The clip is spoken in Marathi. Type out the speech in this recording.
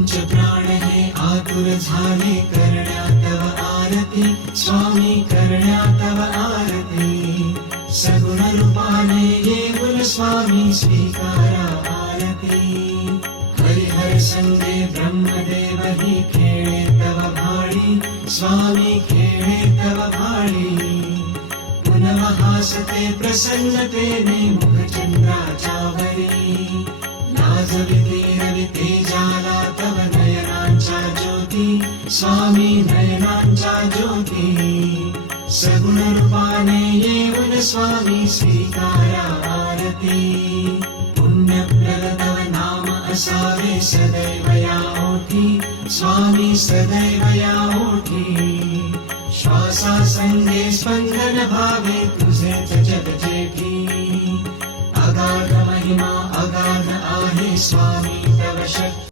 पंच प्राण हे आतुर झाले करण्या तव आरती स्वामी करण्या तव आरती सगुण रूपाने येऊन स्वामी स्वीकारा आरती हरिहर संगे ब्रह्मदेव ही खेळे तव भाळी स्वामी खेळे तव भाळी पुनः हासते प्रसन्नतेने मुखचंद्राच्यावरी लाजविते रविते जाला तव नयनांच्या ज्योती स्वामी नयनांच्या ज्योती सगुण रूपाने येऊन स्वामी स्वीकारा आरती पुण्यप्रद तव नाम असावे सदैव या ओठी स्वामी सदैव या ओठी श्वासा संगे स्पंदन भावे तुझेच जग जेठी अगाध महिमा अगाध आहे स्वामी तव शक्ती